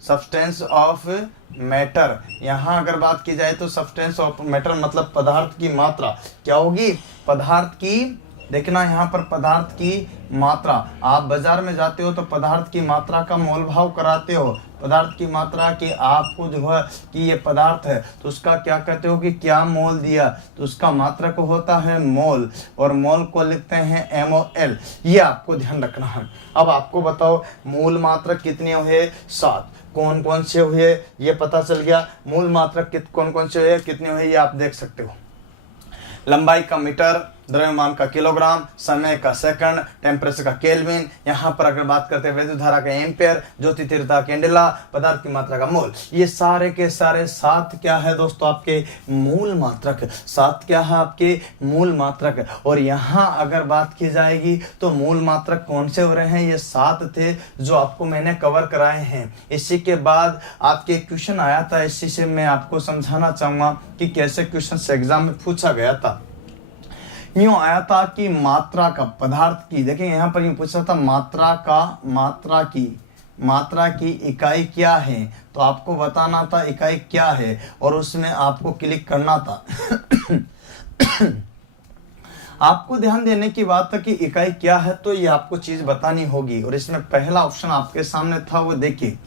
substance of matter. यहाँ अगर बात की जाए तो सब्सटेंस ऑफ मैटर मतलब पदार्थ की मात्रा क्या होगी, पदार्थ की, देखना यहाँ पर पदार्थ की मात्रा। आप बाजार में जाते हो तो पदार्थ की मात्रा का मोल भाव कराते हो, पदार्थ की मात्रा कि आपको जो है कि ये पदार्थ है तो उसका क्या कहते हो कि क्या मोल दिया, तो उसका मात्रक होता है मोल, और मोल को लिखते हैं MOL। ये आपको ध्यान रखना है। अब आपको बताओ मूल मात्रक कितने हुए, 7। कौन कौन से हुए ये पता चल गया। मूल मात्रक कौन कौन से हुए, कितने हुए ये आप देख सकते हो। लंबाई का मीटर, द्रव्यमान का किलोग्राम, समय का सेकंड, टेम्परेचर का केल्विन, यहाँ पर अगर बात करते हैं वैद्युत धारा का एम्पियर, ज्योति तीव्रता कैंडेला, पदार्थ की मात्रा का मोल। ये सारे के सारे 7 क्या है दोस्तों आपके मूल मात्रक, 7 क्या है आपके मूल मात्रक। और यहाँ अगर बात की जाएगी तो मूल मात्रक कौन से हो रहे हैं, ये 7 थे जो आपको मैंने कवर कराए हैं। इसी के बाद आपके क्वेश्चन आया था, इसी से मैं आपको समझाना चाहूंगा कि कैसे क्वेश्चन एग्जाम में पूछा गया था। यूं आया था कि मात्रा का, पदार्थ की, देखिए यहाँ पर यूं पूछा था मात्रा की इकाई क्या है, तो आपको बताना था इकाई क्या है और उसमें आपको क्लिक करना था। आपको ध्यान देने की बात है कि इकाई क्या है, तो ये आपको चीज बतानी होगी। और इसमें पहला ऑप्शन आपके सामने था, वो देखिए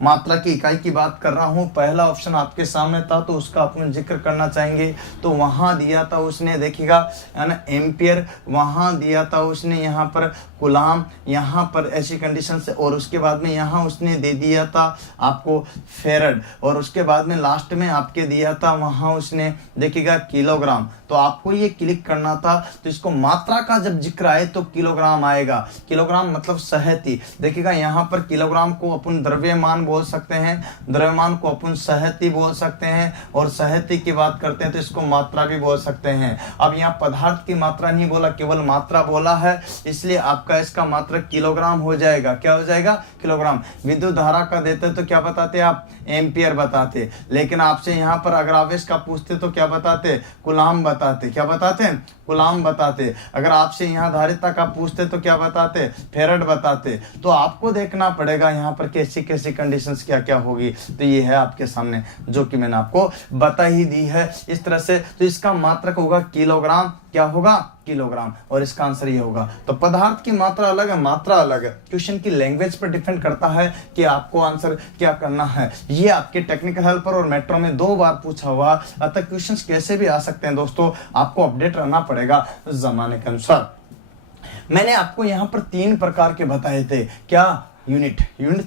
मात्रा की इकाई की बात कर रहा हूं, पहला ऑप्शन आपके सामने था तो उसका अपन जिक्र करना चाहेंगे। तो वहां दिया था उसने, देखिएगा है ना, एम्पियर, वहां दिया था उसने यहाँ पर कुलाम, यहाँ पर ऐसी कंडीशन से, और उसके बाद में यहाँ उसने दे दिया था आपको फेरड, और उसके बाद में लास्ट में आपके दिया था वहां उसने, देखिएगा किलोग्राम। तो आपको ये क्लिक करना था, तो इसको मात्रा का जब जिक्र आए तो किलोग्राम आएगा। किलोग्राम मतलब सहती, देखिएगा यहाँ पर किलोग्राम को अपन द्रव्यमान बोल सकते हैं, द्रव्यमान को अपन सहती बोल सकते हैं, और सहती की बात करते हैं तो इसको मात्रा भी बोल सकते हैं। अब यहाँ पदार्थ की मात्रा नहीं बोला, केवल मात्रा बोला है, इसलिए आपका इसका मात्रक किलोग्राम हो जाएगा। क्या हो जाएगा, किलोग्राम। विद्युत धारा का देते तो क्या बताते आप, एम्पियर बताते, लेकिन आपसे यहाँ पर अगर आवेश का पूछते तो क्या बताते, कुलाम बताते। क्या बताते, कुलाम बताते। अगर आपसे यहाँ धारिता का पूछते तो क्या बताते, फेरड बताते। तो आपको देखना पड़ेगा यहाँ पर कैसी कैसी कंडीशंस क्या क्या होगी। तो ये है आपके सामने जो कि मैंने आपको बता ही दी है इस तरह से। तो इसका मात्रक होगा किलोग्राम, क्या होगा, किलोग्राम, और इसका आंसर ये होगा। तो पदार्थ की मात्रा अलग है, मात्रा अलग है। क्वेश्चन की लैंग्वेज पर डिपेंड करता है कि आपको आंसर क्या करना है। ये आपके टेक्निकल हेल्पर और मेट्रो में 2 बार पूछा हुआ, अतः क्वेश्चंस कैसे भी आ सकते हैं दोस्तों, आपको अपडेट रहना पड़ेगा जमाने के अनुसार। मैंने आपको यहाँ पर 3 प्रकार के बताए थे, क्या, यूनिट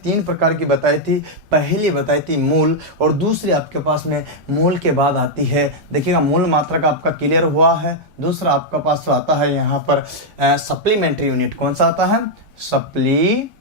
3 प्रकार की बताई थी। पहली बताई थी मूल, और दूसरी आपके पास में मूल के बाद आती है, देखिएगा मूल मात्रा का आपका क्लियर हुआ है। दूसरा आपका पास आता है यहाँ पर सप्लीमेंट्री यूनिट। कौन सा आता है, सप्ली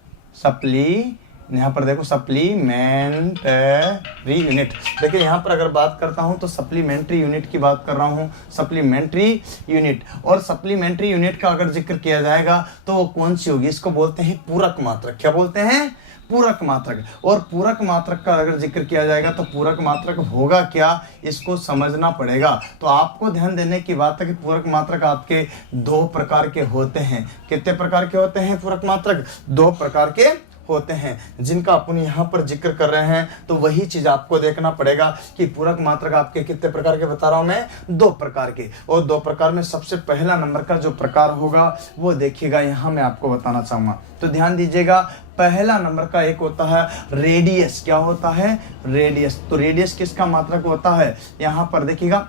यहाँ पर देखो सप्लीमेंट्री यूनिट। देखिए यहाँ पर अगर बात करता हूँ तो सप्लीमेंट्री यूनिट की बात कर रहा हूँ, सप्लीमेंट्री यूनिट। और सप्लीमेंट्री यूनिट का अगर जिक्र किया जाएगा तो वो कौन सी होगी, इसको बोलते हैं पूरक मात्रक। क्या बोलते हैं, पूरक मात्रक। और पूरक मात्रक का अगर जिक्र किया जाएगा तो पूरक मात्रक होगा क्या, इसको समझना पड़ेगा। तो आपको ध्यान देने की बात है कि पूरक मात्रक आपके 2 प्रकार के होते हैं। कितने प्रकार के होते हैं पूरक मात्रक, 2 प्रकार के होते हैं, जिनका अपन यहाँ पर जिक्र कर रहे हैं। तो वही चीज आपको देखना पड़ेगा कि पूरक मात्रक आपके कितने प्रकार के बता रहा हूं मैं, 2 प्रकार के। और 2 प्रकार में सबसे पहला नंबर का जो प्रकार होगा वो देखिएगा, यहाँ मैं आपको बताना चाहूंगा। तो ध्यान दीजिएगा, पहला नंबर का एक होता है रेडियस। क्या होता है, रेडियस। तो रेडियस किसका मात्रक होता है, यहाँ पर देखिएगा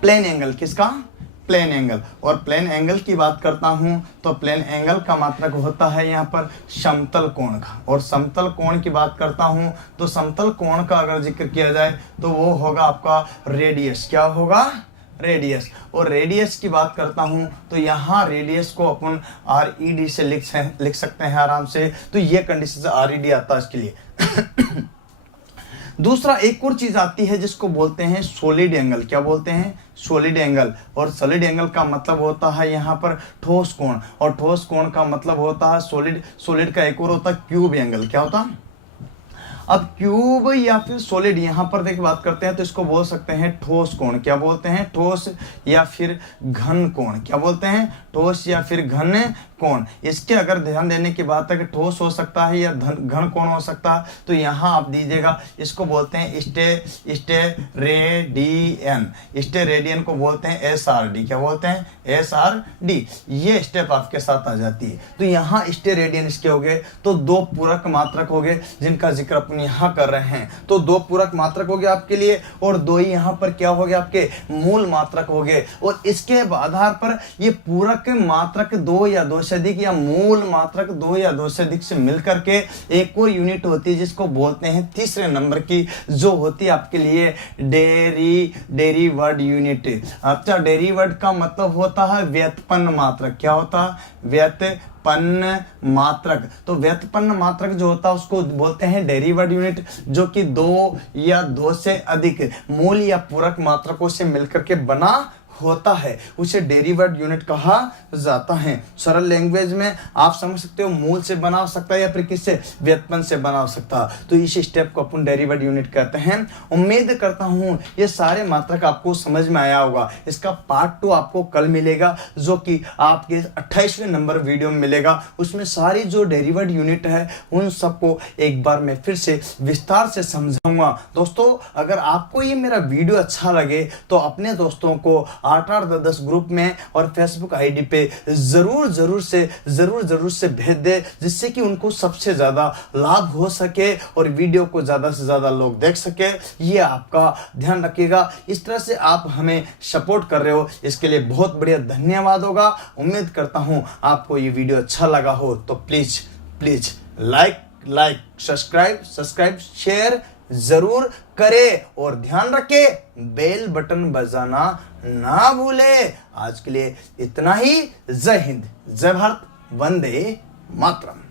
प्लेन एंगल, किसका, प्लेन एंगल। और प्लेन एंगल की बात करता हूं तो प्लेन एंगल का मात्रक होता है यहाँ पर समतल कोण का। और समतल कोण की बात करता हूं तो समतल कोण का अगर जिक्र किया जाए तो वो होगा आपका रेडियस। क्या होगा, रेडियस। और रेडियस की बात करता हूं तो यहाँ रेडियस को अपन RED से लिख सकते हैं आराम से। तो ये कंडीशन से RED आता है इसके लिए। दूसरा एक और चीज आती है जिसको बोलते हैं सॉलिड एंगल। क्या बोलते हैं, सॉलिड एंगल। और सॉलिड एंगल का मतलब होता है यहाँ पर ठोस कोण, और ठोस कोण का मतलब होता है सॉलिड। सॉलिड का एक और होता है क्यूब एंगल। क्या होता है, अब क्यूब या फिर सॉलिड यहाँ पर देखिए बात करते हैं तो इसको बोल सकते हैं ठोस कोण। क्या बोलते हैं, ठोस या फिर घन कोण। क्या बोलते हैं, ठोस या फिर घन कोण, इसके अगर ध्यान देने की बात है कि ठोस हो सकता है या घन कोण हो सकता है, तो यहाँ आप दीजिएगा, इसको बोलते हैं स्टेरेडियन। स्टेरेडियन को बोलते हैं SRD। क्या बोलते हैं? SRD। ये स्टेप आपके साथ आ जाती है। तो यहाँ स्टेरेडियन इसके हो गए, तो दो पूरक मात्रक हो गए जिनका जिक्र अपन यहाँ कर रहे हैं। तो दो पूरक मात्रक हो गए आपके लिए, और दो ही यहाँ पर क्या हो गया आपके मूल मात्रक हो गए। और इसके आधार पर ये पूरक मात्रक दो या दो से अधिक या मूल मात्रक दो या दो से अधिक से मिलकर के एक और यूनिट होती है जिसको बोलते हैं तीसरे नंबर की, जो होती है आपके लिए डेरिवर्ड यूनिट। अच्छा, डेरिवर्ड का मतलब होता है व्युत्पन्न मात्रक। क्या होता है? व्युत्पन्न मात्रक। तो व्युत्पन्न मात्रक जो होता है उसको बोलते हैं डेरिवर्ड यूनिट, जो कि दो या दो से अधिक मूल या पूरक मात्रकों से मिलकर के बना होता है, उसे डेरिवर्ड यूनिट कहा जाता है। सरल लैंग्वेज में आप समझ सकते हो, मूल से बना हो सकता है या फिर किससे? व्युत्पन्न से बना हो सकता है। तो इस स्टेप को अपन डेरिवर्ड यूनिट कहते हैं। उम्मीद करता हूं ये सारे मात्रक आपको समझ में आया होगा। इसका पार्ट 2 आपको कल मिलेगा, जो कि आपके 28वें नंबर वीडियो में मिलेगा। उसमें सारी जो डेरिवर्ड यूनिट है उन सबको एक बार मैं फिर से विस्तार से समझाऊंगा। दोस्तों, अगर आपको ये मेरा वीडियो अच्छा लगे तो अपने दोस्तों को 8-8-10 ग्रुप में और फेसबुक आईडी पे जरूर से भेज दे, जिससे कि उनको सबसे ज्यादा लाभ हो सके और वीडियो को ज्यादा से ज्यादा लोग देख सके। ये आपका ध्यान रखिएगा। इस तरह से आप हमें सपोर्ट कर रहे हो, इसके लिए बहुत बढ़िया धन्यवाद होगा। उम्मीद करता हूं आपको ये वीडियो अच्छा लगा हो, तो प्लीज लाइक सब्सक्राइब शेयर जरूर करे, और ध्यान रखे बेल बटन बजाना ना भूले। आज के लिए इतना ही। जय हिंद, जय भारत, वंदे मातरम।